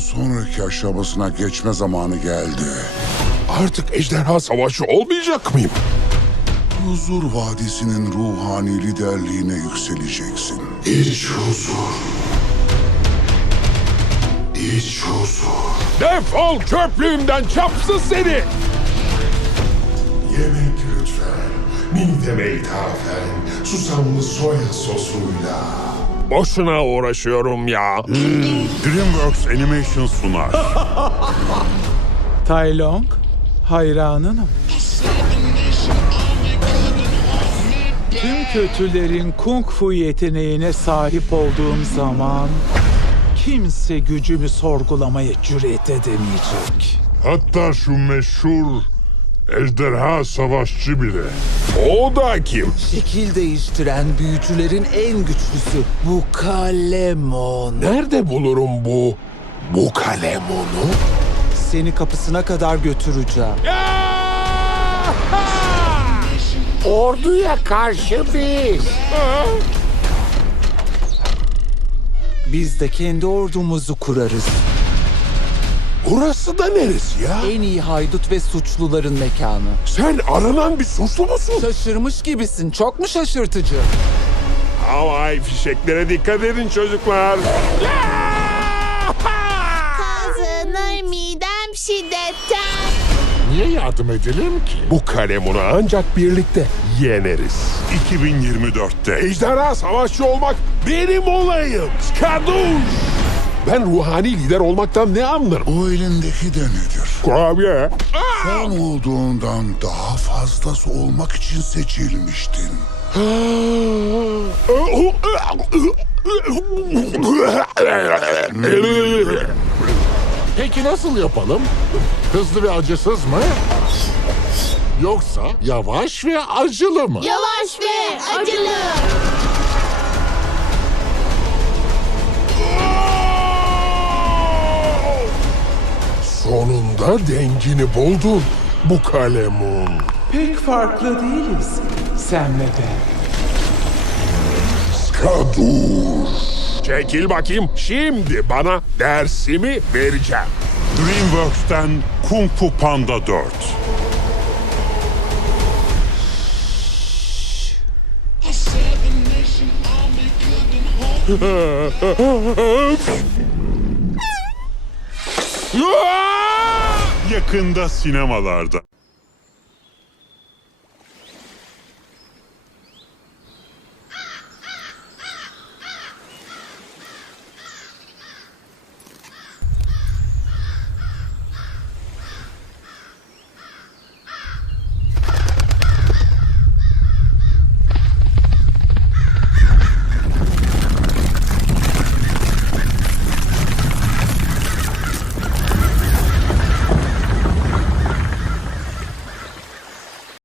sonraki aşamasına geçme zamanı geldi. Artık ejderha savaşı olmayacak mıyım? Huzur Vadisi'nin ruhani liderliğine yükseleceksin. İç huzur. İç huzur. Defol köplüğümden çapsız seni! Yemek lütfen. Mide meydafen. Susamlı soya sosuyla boşuna uğraşıyorum ya. Hmm. Dreamworks Animation sunar. tai Long, hayranınım. Tüm kötülerin kung fu yeteneğine sahip olduğum zaman kimse gücümü sorgulamaya cüret edemeyecek. Hatta şu meşhur ejderha savaşçı bile. O da kim? Şekil değiştiren büyücülerin en güçlüsü. Bu Kalemon. Nerede bulurum bu? Bu Kalemon'u? Seni kapısına kadar götüreceğim. Orduya karşı biz. biz de kendi ordumuzu kurarız. Burası da neresi ya? En iyi haydut ve suçluların mekanı. Sen aranan bir suçlu musun? Şaşırmış gibisin. Çok mu şaşırtıcı? Havay fişeklere dikkat edin çocuklar. Kazanır midem şiddetten. Niye yardım edelim ki? Bu kalemunu ancak birlikte yeneriz. 2024'te ejderha savaşçı olmak benim olayım. Skadoosh! Ben ruhani lider olmaktan ne anlarım? O elindeki de nedir? Kurabiye. Sen olduğundan daha fazlası olmak için seçilmiştin. Peki nasıl yapalım? Hızlı ve acısız mı? Yoksa yavaş ve acılı mı? Yavaş ve acılı. daha dengini buldun bu kalemun. Pek farklı değiliz sen ve ben. Skadur. Çekil bakayım. Şimdi bana dersimi vereceğim. Dreamworks'ten Kung Fu Panda 4. Yeah. yakında sinemalarda.